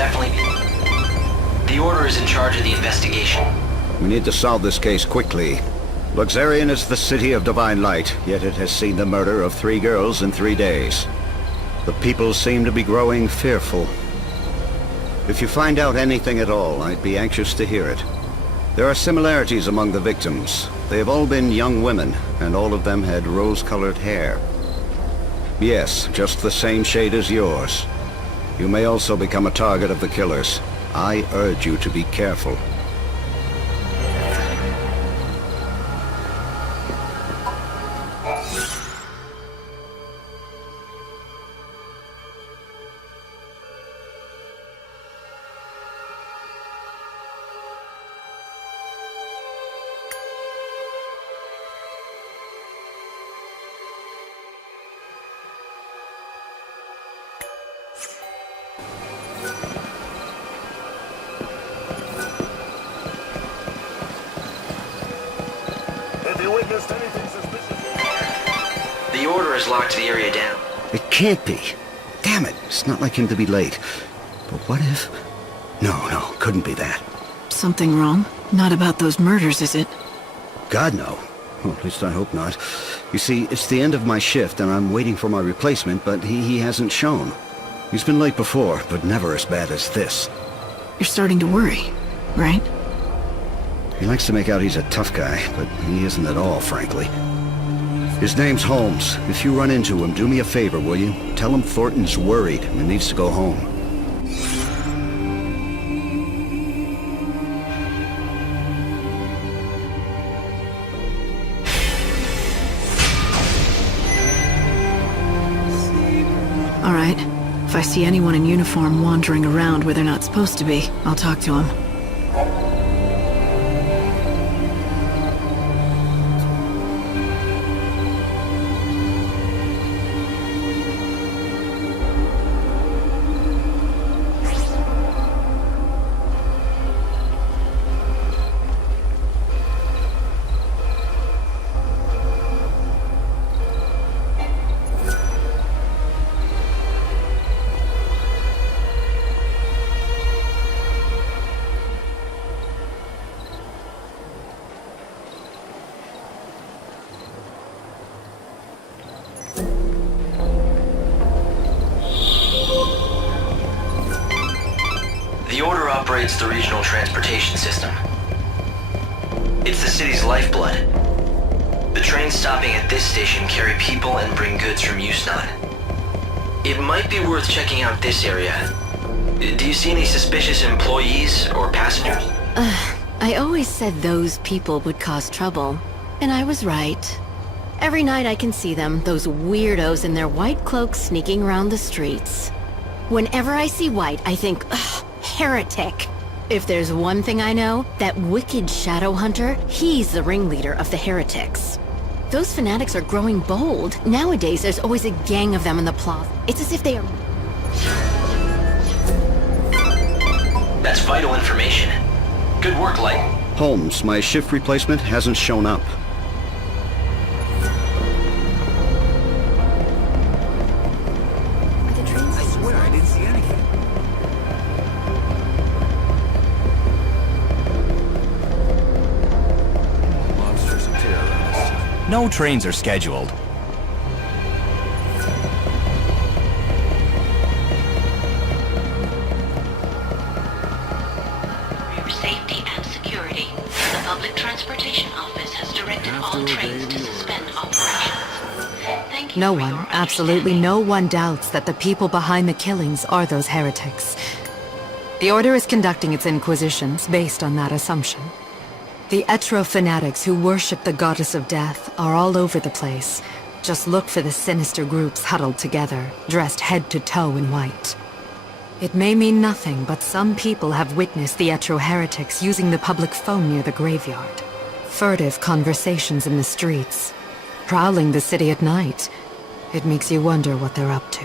definitely be... The Order is in charge of the investigation. We need to solve this case quickly. Luxarian is the city of divine light, yet it has seen the murder of 3 girls in 3 days. The people seem to be growing fearful. If you find out anything at all, I'd be anxious to hear it. There are similarities among the victims. They have all been young women, and all of them had rose-colored hair. Yes, just the same shade as yours. You may also become a target of the killers. I urge you to be careful. The Order has locked the area down. It can't be. Damn it, it's not like him to be late. But what if... No, couldn't be that. Something wrong? Not about those murders, is it? God, no. Well, at least I hope not. You see, it's the end of my shift, and I'm waiting for my replacement, but he hasn't shown. He's been late before, but never as bad as this. You're starting to worry, right? He likes to make out he's a tough guy, but he isn't at all, frankly. His name's Holmes. If you run into him, do me a favor, will you? Tell him Thornton's worried and needs to go home. All right. If I see anyone in uniform wandering around where they're not supposed to be, I'll talk to them. The Order operates the regional transportation system. It's the city's lifeblood. The trains stopping at this station carry people and bring goods from Yusnan. It might be worth checking out this area. Do you see any suspicious employees or passengers? I always said those people would cause trouble. And I was right. Every night I can see them, those weirdos in their white cloaks sneaking around the streets. Whenever I see white, I think, ugh, heretic. If there's one thing I know, that wicked shadow hunter, he's the ringleader of the heretics. Those fanatics are growing bold. Nowadays, there's always a gang of them in the plaza. It's as if they are... That's vital information. Good work, Light. Holmes, my shift replacement hasn't shown up. I swear I didn't see anything. Monsters of terror around this city. No trains are scheduled. For safety and security, the Public Transportation Office has directed all trains to suspend operations. Thank you No for one, your absolutely understanding. no one doubts that the people behind the killings are those heretics. The Order is conducting its inquisitions based on that assumption. The Etro fanatics who worship the goddess of death are all over the place. Just look for the sinister groups huddled together, dressed head to toe in white. It may mean nothing, but some people have witnessed the Etro heretics using the public phone near the graveyard. Furtive conversations in the streets. Prowling the city at night. It makes you wonder what they're up to.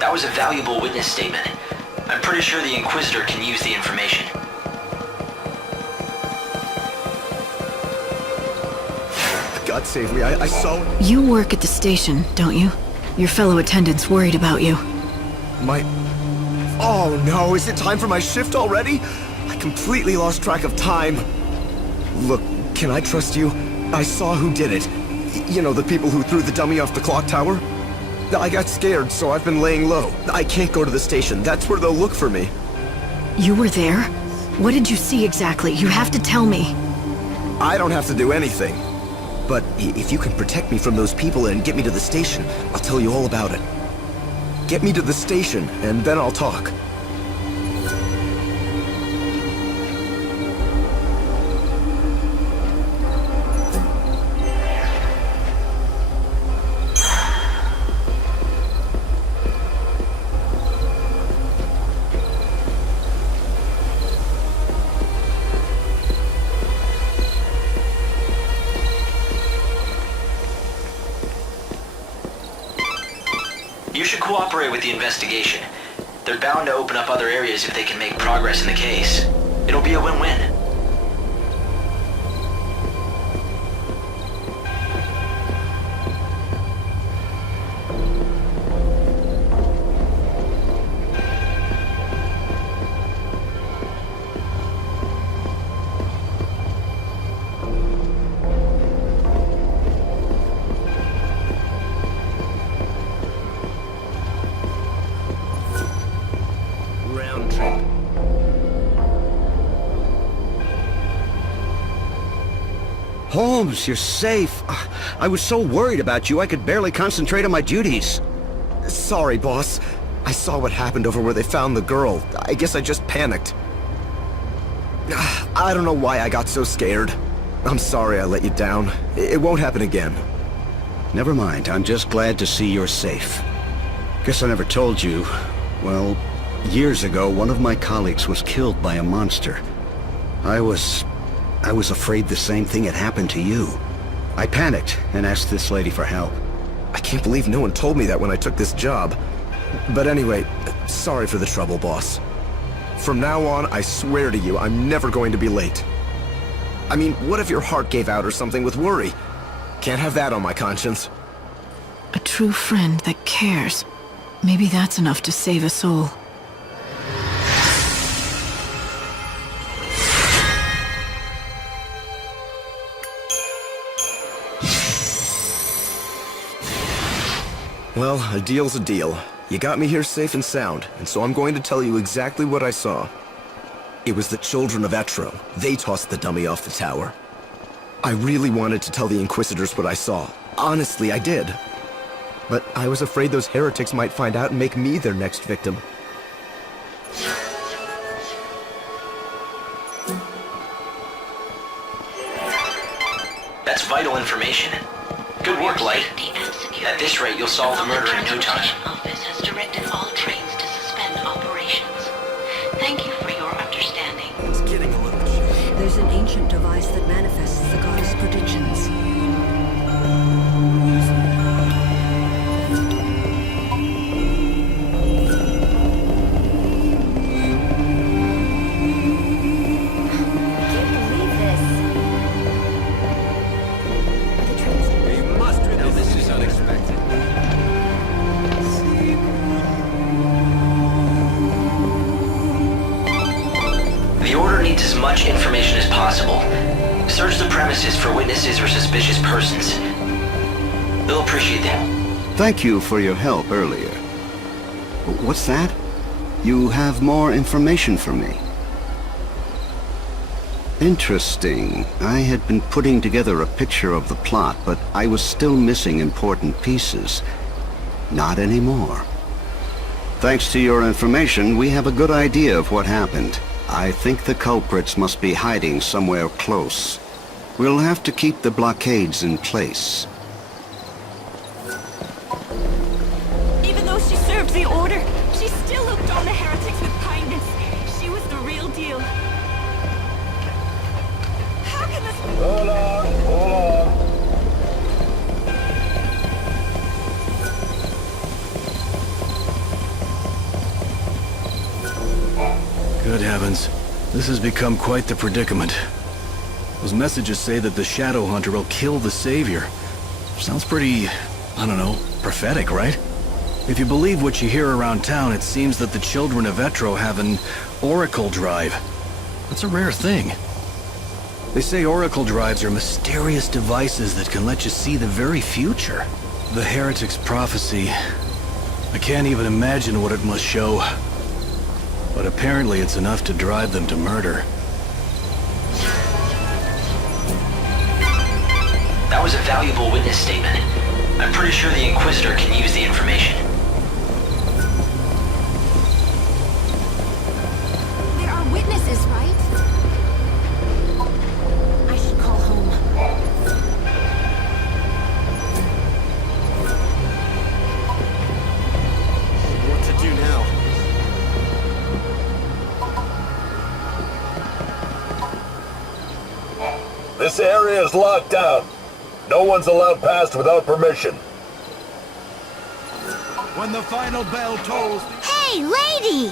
That was a valuable witness statement. I'm pretty sure the Inquisitor can use the information. God save me, I saw... You work at the station, don't you? Your fellow attendants worried about you. Oh no, is it time for my shift already? I completely lost track of time. Look, can I trust you? I saw who did it. You know, the people who threw the dummy off the clock tower? I got scared, so I've been laying low. I can't go to the station. That's where they'll look for me. You were there? What did you see exactly? You have to tell me. I don't have to do anything. But if you can protect me from those people and get me to the station, I'll tell you all about it. Get me to the station, and then I'll talk. You should cooperate with the investigation. They're bound to open up other areas if they can make progress in the case. It'll be a win-win. Round trip. Holmes, you're safe. I was so worried about you, I could barely concentrate on my duties. Sorry, boss. I saw what happened over where they found the girl. I guess I just panicked. I don't know why I got so scared. I'm sorry I let you down. It won't happen again. Never mind, I'm just glad to see you're safe. Guess I never told you. Well, years ago, one of my colleagues was killed by a monster. I was afraid the same thing had happened to you. I panicked and asked this lady for help. I can't believe no one told me that when I took this job. But anyway, sorry for the trouble, boss. From now on, I swear to you, I'm never going to be late. I mean, what if your heart gave out or something with worry? Can't have that on my conscience. A true friend that cares. Maybe that's enough to save a soul. Well, a deal's a deal. You got me here safe and sound, and so I'm going to tell you exactly what I saw. It was the children of Etro. They tossed the dummy off the tower. I really wanted to tell the Inquisitors what I saw. Honestly, I did. But I was afraid those heretics might find out and make me their next victim. That's vital information. Good work, Light. Safety and security. At this rate, you'll solve the murder in no time. Transportation Office has directed all trains to suspend operations. Thank you for your understanding. It's getting a little chilly. There's an ancient device that manifests the goddess' predictions. This is unexpected. The Order needs as much information as possible. Search the premises for witnesses or suspicious persons. They'll appreciate that. Thank you for your help earlier. What's that? You have more information for me. Interesting. I had been putting together a picture of the plot, but I was still missing important pieces. Not anymore. Thanks to your information, we have a good idea of what happened. I think the culprits must be hiding somewhere close. We'll have to keep the blockades in place. Even though she served the Order, she still looked on the heretics with kindness. She was the real deal. How can this... Hold on. Good heavens. This has become quite the predicament. Those messages say that the Shadow Hunter will kill the Savior. Sounds pretty I don't know, prophetic, right? If you believe what you hear around town, it seems that the children of Etro have an oracle drive. That's a rare thing. They say oracle drives are mysterious devices that can let you see the very future. The heretic's prophecy. I can't even imagine what it must show. But apparently it's enough to drive them to murder. That was a valuable witness statement. I'm pretty sure the Inquisitor can use the information. There are witnesses, right? I should call home. What to do now? This area is locked down. No one's allowed past without permission. When the final bell tolls... Hey, lady!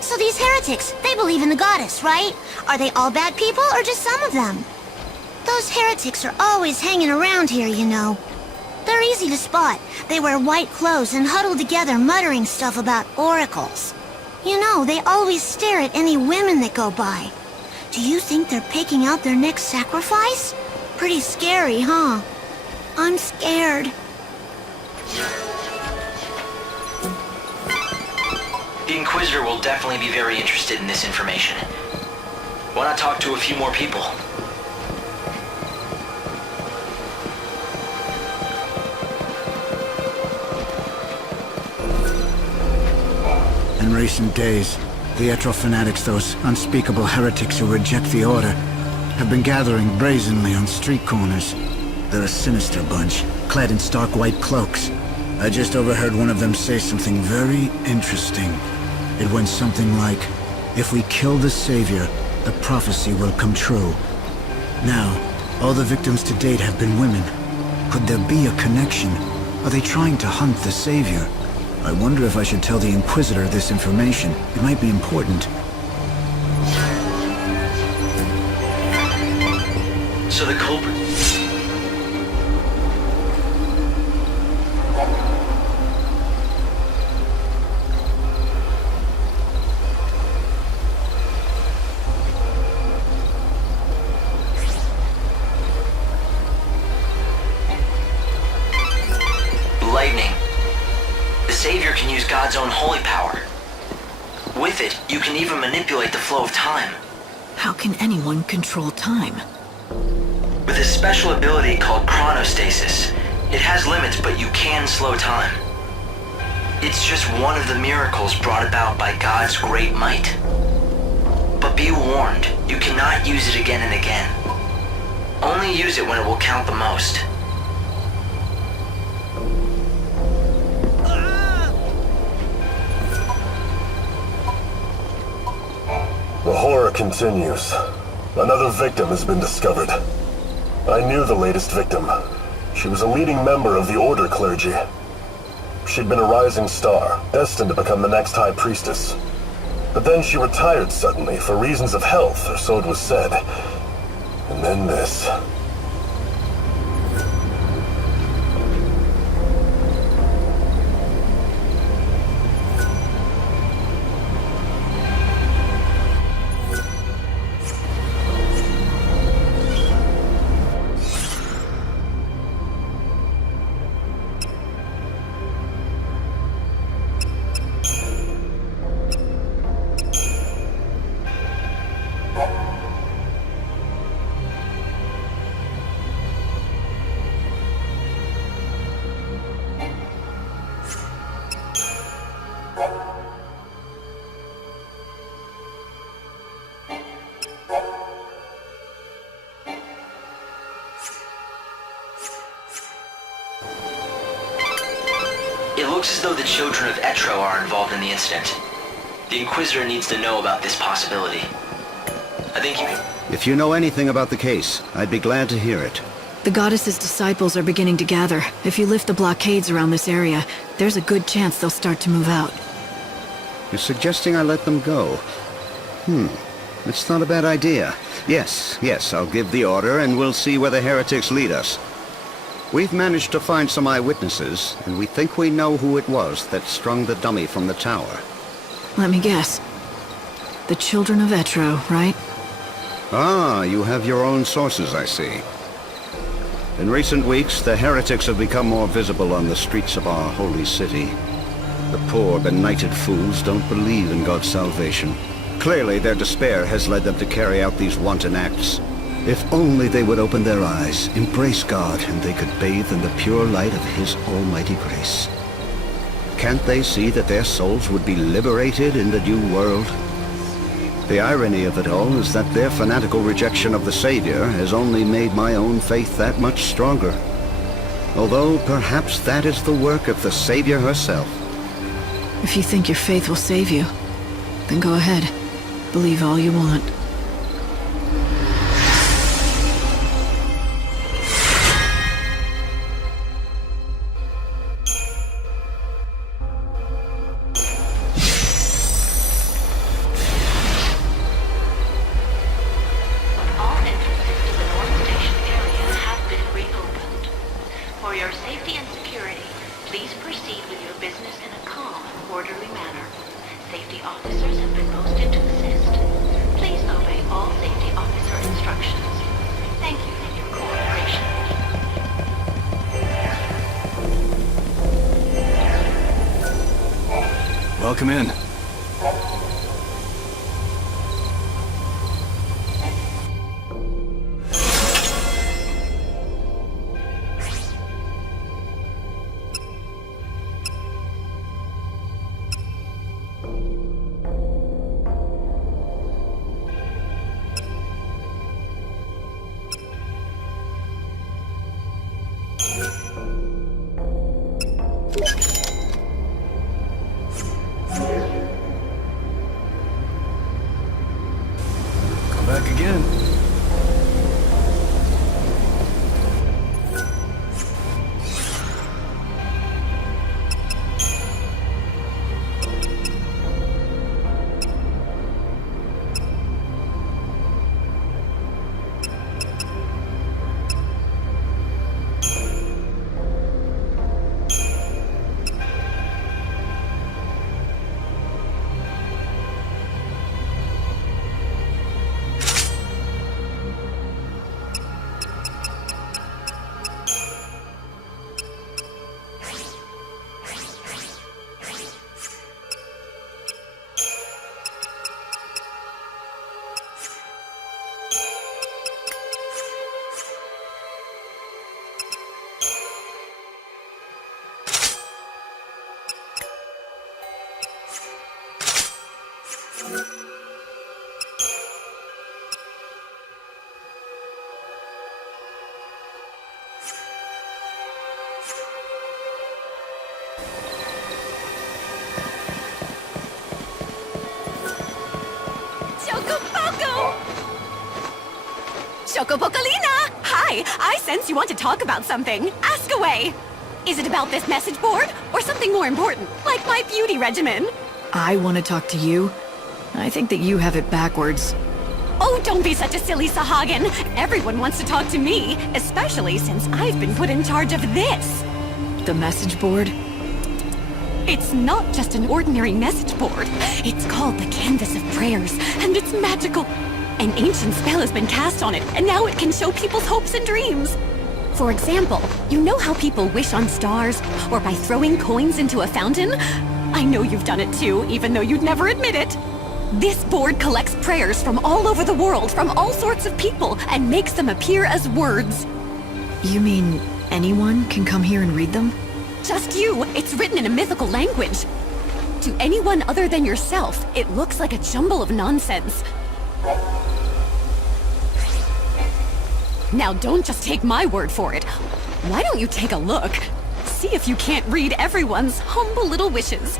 So these heretics, they believe in the goddess, right? Are they all bad people, or just some of them? Those heretics are always hanging around here, you know. They're easy to spot. They wear white clothes and huddle together muttering stuff about oracles. You know, they always stare at any women that go by. Do you think they're picking out their next sacrifice? Pretty scary, huh? I'm scared. The Inquisitor will definitely be very interested in this information. Why not talk to a few more people? In recent days, the Etro fanatics, those unspeakable heretics who reject the Order, have been gathering brazenly on street corners. They're a sinister bunch, clad in stark white cloaks. I just overheard one of them say something very interesting. It went something like, if we kill the Savior, the prophecy will come true. Now, all the victims to date have been women. Could there be a connection? Are they trying to hunt the Savior? I wonder if I should tell the Inquisitor this information. It might be important. So the culprit... Lightning. The Savior can use God's own holy power. With it, you can even manipulate the flow of time. How can anyone control time? With a special ability called chronostasis, it has limits, but you can slow time. It's just one of the miracles brought about by God's great might. But be warned, you cannot use it again and again. Only use it when it will count the most. The horror continues. Another victim has been discovered. I knew the latest victim. She was a leading member of the Order clergy. She'd been a rising star, destined to become the next High Priestess. But then she retired suddenly for reasons of health, or so it was said. And then this. It looks as though the children of Etro are involved in the incident. The Inquisitor needs to know about this possibility. I think you... If you know anything about the case, I'd be glad to hear it. The goddess's disciples are beginning to gather. If you lift the blockades around this area, there's a good chance they'll start to move out. You're suggesting I let them go? It's not a bad idea. Yes, I'll give the order and we'll see where the heretics lead us. We've managed to find some eyewitnesses, and we think we know who it was that strung the dummy from the tower. Let me guess. The children of Etro, right? Ah, you have your own sources, I see. In recent weeks, the heretics have become more visible on the streets of our holy city. The poor, benighted fools don't believe in God's salvation. Clearly, their despair has led them to carry out these wanton acts. If only they would open their eyes, embrace God, and they could bathe in the pure light of His almighty grace. Can't they see that their souls would be liberated in the new world? The irony of it all is that their fanatical rejection of the Savior has only made my own faith that much stronger. Although perhaps that is the work of the Savior herself. If you think your faith will save you, then go ahead. Believe all you want. All entrances to the North Station area have been reopened. For your safety and security, please proceed with your business in a calm and orderly manner. Safety officers have been posted to assist. Please obey all safety officer instructions. Thank you for your cooperation. Welcome in. Come back again. Chocopocolina! Hi! I sense you want to talk about something. Ask away! Is it about this message board? Or something more important, like my beauty regimen? I want to talk to you. I think that you have it backwards. Oh, don't be such a silly Sahagin. Everyone wants to talk to me, especially since I've been put in charge of this. The message board? It's not just an ordinary message board. It's called the Canvas of Prayers, and it's magical. An ancient spell has been cast on it, and now it can show people's hopes and dreams. For example, you know how people wish on stars, or by throwing coins into a fountain? I know you've done it too, even though you'd never admit it. This board collects prayers from all over the world, from all sorts of people, and makes them appear as words. You mean anyone can come here and read them? Just you. It's written in a mythical language. To anyone other than yourself, it looks like a jumble of nonsense. Now don't just take my word for it. Why don't you take a look? See if you can't read everyone's humble little wishes.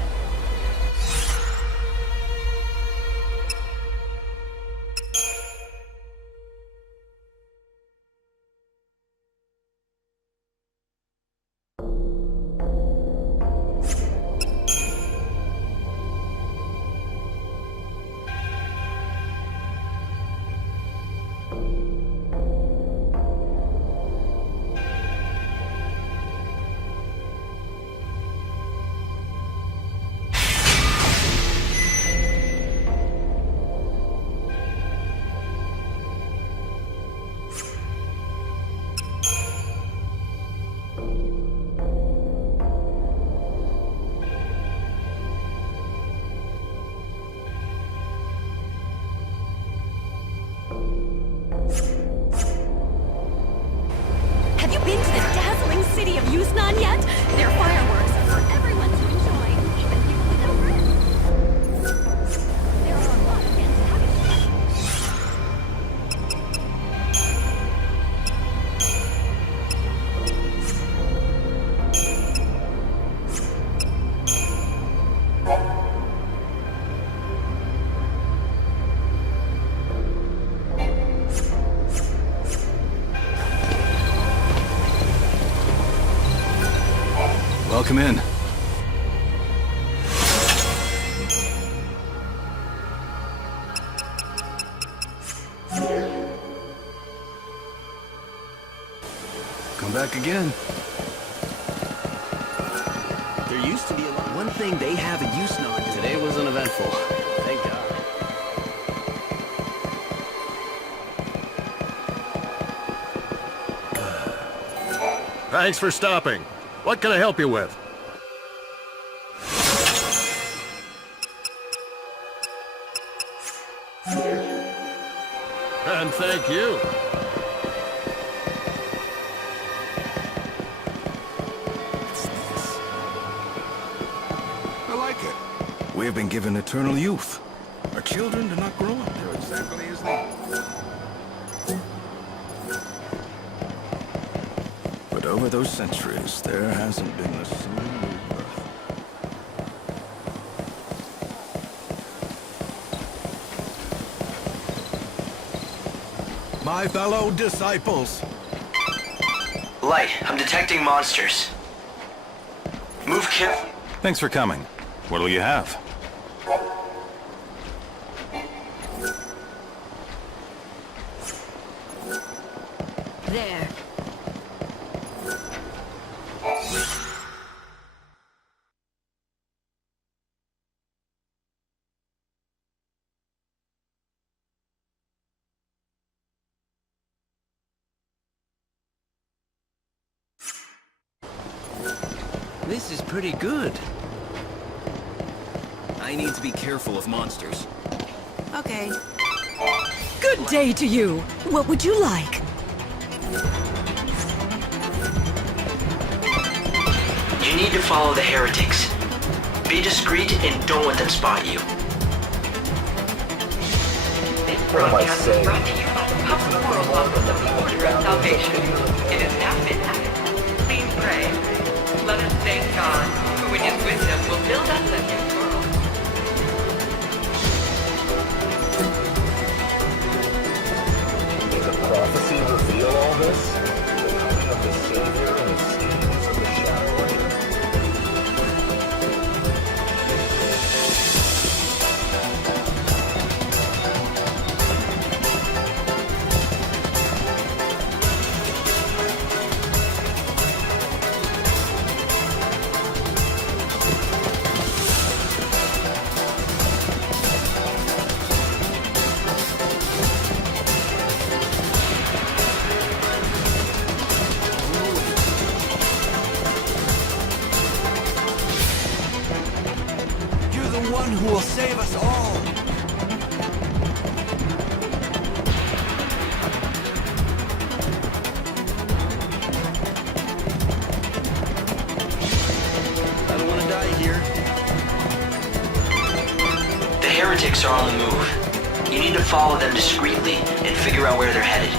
Come in. Come back again. There used to be one thing they haven't used on. Today was uneventful. Thank God. Thanks for stopping. What can I help you with? And thank you. I like it. We have been given eternal youth. Our children do not grow up. They're exactly as they... But over those centuries, there hasn't been a single birth. My fellow disciples. Light, I'm detecting monsters. Move careful. Thanks for coming. What'll you have? There. This is pretty good. I need to be careful of monsters. Okay. Good day to you. What would you like? You need to follow the heretics. Be discreet and don't let them spot you. This broadcast is brought to you by the Public World Office of the Order of Salvation. It is now midnight. Please pray. Let us thank God, for with His wisdom will build us a new world. Did the prophecy reveal all this? The coming of the Savior and His schemes of the Shadow Order? One who will save us all. I don't want to die here. The heretics are on the move. You need to follow them discreetly and figure out where they're headed.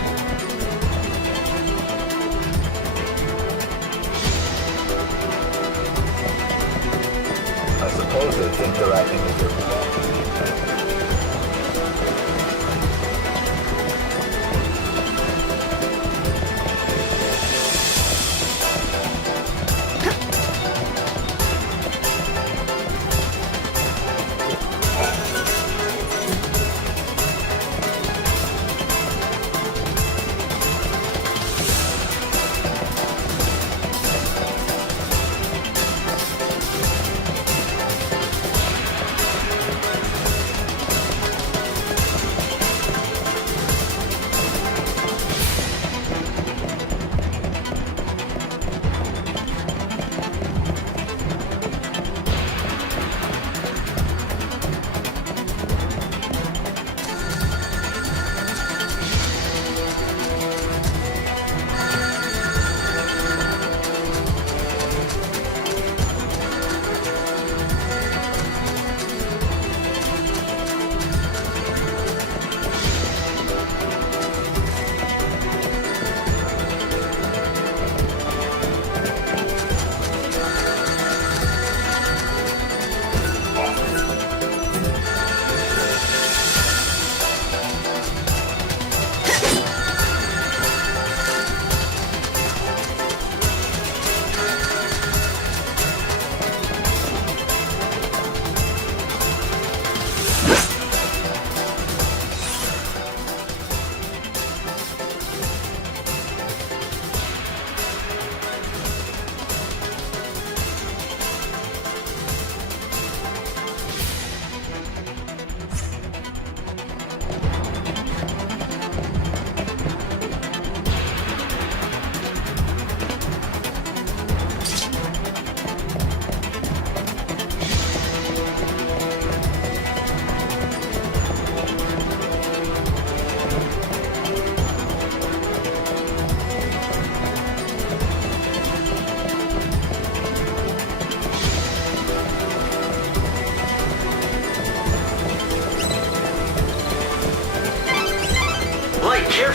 I suppose they think they're acting as their prophecy.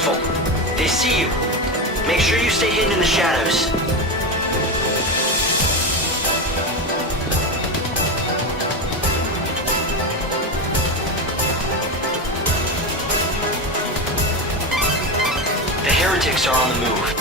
careful. They see you. Make sure you stay hidden in the shadows. The heretics are on the move.